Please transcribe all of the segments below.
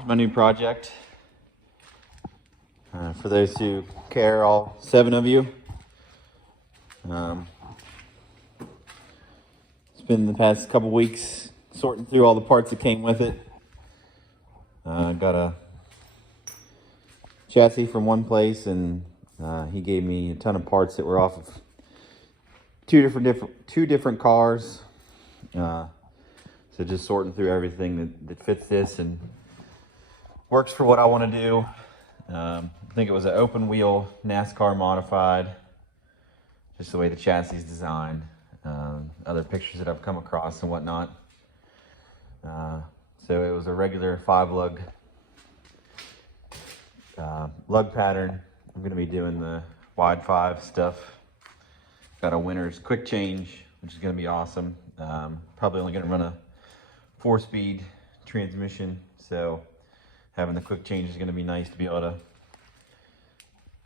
Here's my new project. For those who care, all 7 of you. It's been the past couple weeks sorting through all the parts that came with it. Got a chassis from one place, and he gave me a ton of parts that were off of two different cars. So just sorting through everything that fits this and works for what I want to do. I think it was an open wheel Nascar modified, just the way the chassis is designed. Other pictures that I've come across and whatnot. So it was a regular 5 lug pattern. I'm going to be doing the wide 5 stuff. Got a winner's quick change, which is going to be awesome. Probably only going to run a 4-speed transmission, so having the quick change is going to be nice to be able to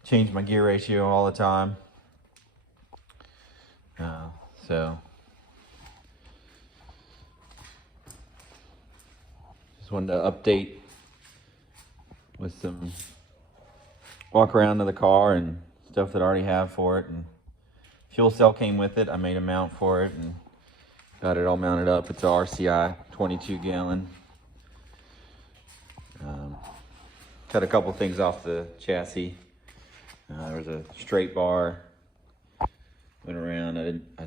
change my gear ratio all the time. So just wanted to update with some walk around of the car and stuff that I already have for it. And fuel cell came with it. I made a mount for it and got it all mounted up. It's a RCI 22 gallon. Cut a couple things off the chassis. There was a straight bar. Went around. I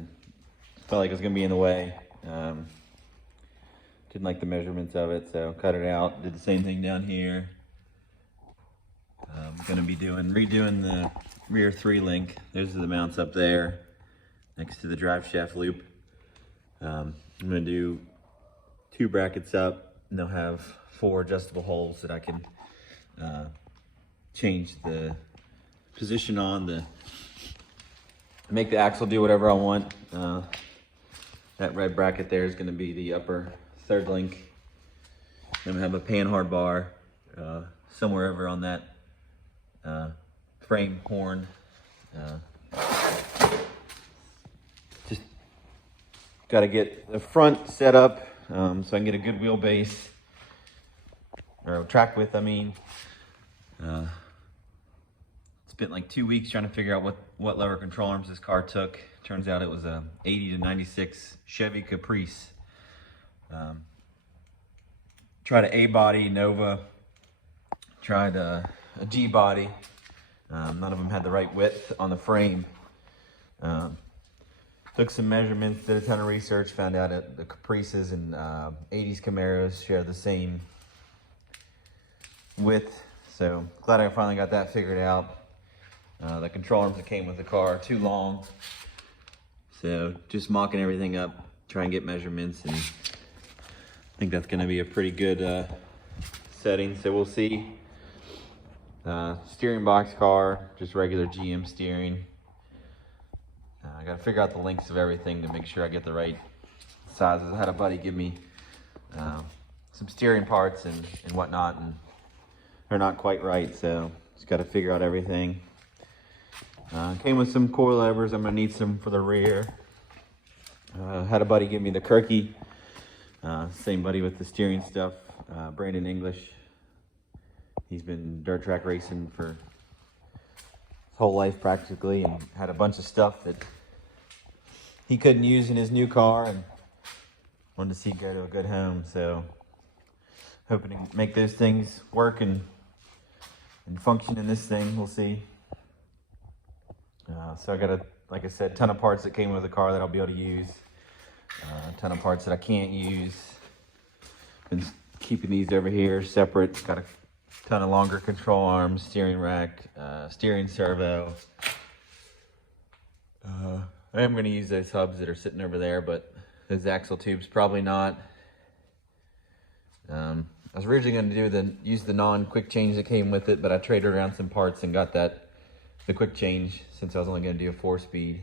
felt like it was gonna be in the way. Didn't like the measurements of it, so cut it out. Did the same thing down here. I'm gonna be redoing the rear 3-link. Those are the mounts up there next to the drive shaft loop. I'm gonna do 2 brackets up, and they'll have 4 adjustable holes that I can change the position on, make the axle do whatever I want. That red bracket there is going to be the upper 3rd link. Then we have a panhard bar somewhere over on that frame horn. Just got to get the front set up so I can get a good wheelbase, or track width, I mean. Spent like 2 weeks trying to figure out what lever control arms this car took. Turns out it was a 80 to 96 Chevy Caprice. Tried an A-body Nova, tried a G-body. None of them had the right width on the frame. Took some measurements, did a ton of research, found out that the Caprices and 80s Camaros share the same width. So glad I finally got that figured out. The control arms that came with the car are too long. So just mocking everything up, try and get measurements, and I think that's gonna be a pretty good setting, so we'll see. Steering box car, just regular GM steering. I gotta figure out the lengths of everything to make sure I get the right sizes. I had a buddy give me some steering parts and whatnot, and they're not quite right, so just gotta figure out everything. Came with some coil levers. I'm gonna need some for the rear. Had a buddy give me the Kirky. Same buddy with the steering stuff, Brandon English. He's been dirt track racing for his whole life practically, and had a bunch of stuff that he couldn't use in his new car and wanted to see it go to a good home. So hoping to make those things work and function in this thing. We'll see. So I got like I said, ton of parts that came with the car that I'll be able to use. A ton of parts that I can't use. Been keeping these over here separate. Got a ton of longer control arms, steering rack, steering servo. I am going to use those hubs that are sitting over there, but those axle tubes probably not. I was originally going to use the non-quick change that came with it, but I traded around some parts and got the quick change, since I was only going to do a 4-speed.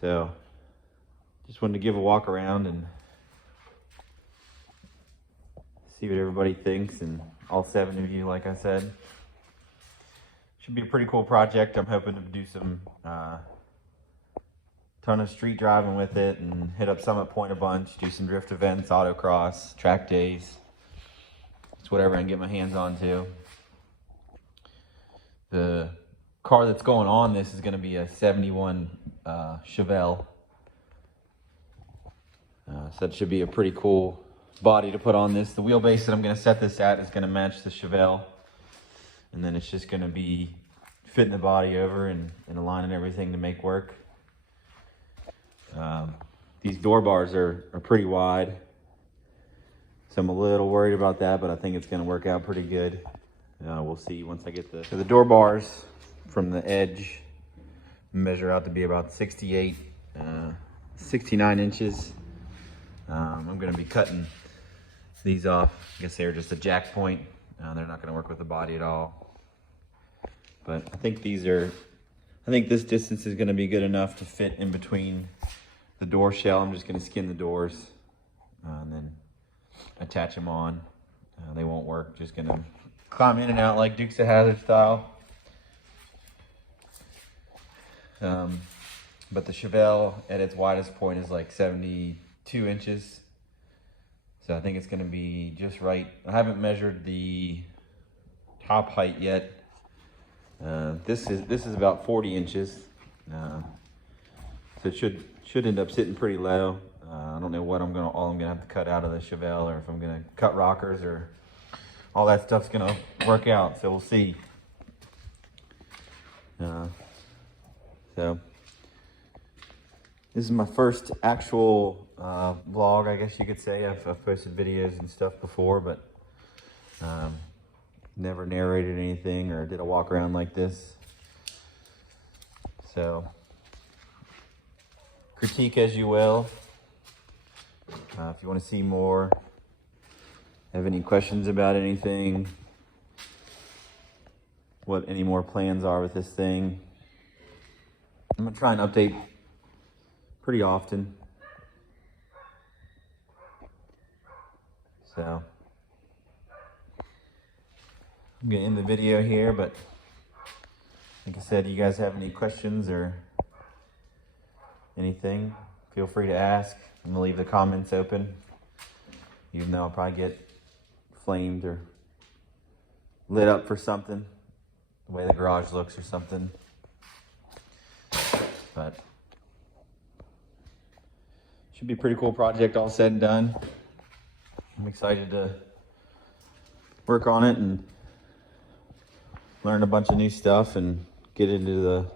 So just wanted to give a walk around and see what everybody thinks, and all 7 of you, like I said. Should be a pretty cool project. I'm hoping to do some ton of street driving with it and hit up Summit Point a bunch, do some drift events, autocross, track days. It's whatever I can get my hands on to. The car that's going on this is going to be a 71 Chevelle. So that should be a pretty cool body to put on this. The wheelbase that I'm going to set this at is going to match the Chevelle. And then it's just going to be fitting the body over and aligning everything to make work. These door bars are pretty wide, so I'm a little worried about that, but I think it's going to work out pretty good. We'll see once I get the door bars from the edge measure out to be about 69 inches. I'm going to be cutting these off. I guess they're just a jack point. They're not going to work with the body at all. But I think this distance is going to be good enough to fit in between the door shell. I'm just going to skin the doors and then attach them on. They won't work. Just going to climb in and out like Dukes of Hazzard style. But the Chevelle at its widest point is like 72 inches. So I think it's going to be just right. I haven't measured the top height yet. This is about 40 inches. So it should end up sitting pretty low. I don't know what I'm gonna have to cut out of the Chevelle, or if I'm gonna cut rockers, or all that stuff's gonna work out. So we'll see. So this is my first actual vlog, I guess you could say. I've posted videos and stuff before, but never narrated anything or did a walk around like this. So critique as you will. If you want to see more, have any questions about anything, what any more plans are with this thing, I'm going to try and update pretty often. So I'm going to end the video here, but like I said, you guys have any questions or anything, feel free to ask. I'm going to leave the comments open, even though I'll probably get flamed or lit up for something, the way the garage looks or something. But should be a pretty cool project all said and done. I'm excited to work on it and learn a bunch of new stuff and get into the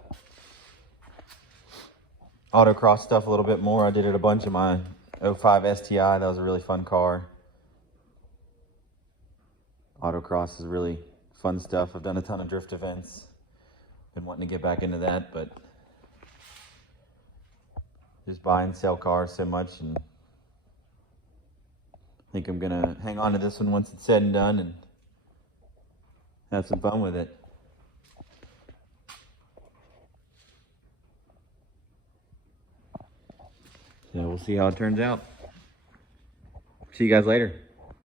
autocross stuff a little bit more. I did it a bunch in my 05 STI. That was a really fun car. Autocross is really fun stuff. I've done a ton of drift events. Been wanting to get back into that, but just buy and sell cars so much, and I think I'm gonna hang on to this one once it's said and done and have some fun with it. So we'll see how it turns out. See you guys later.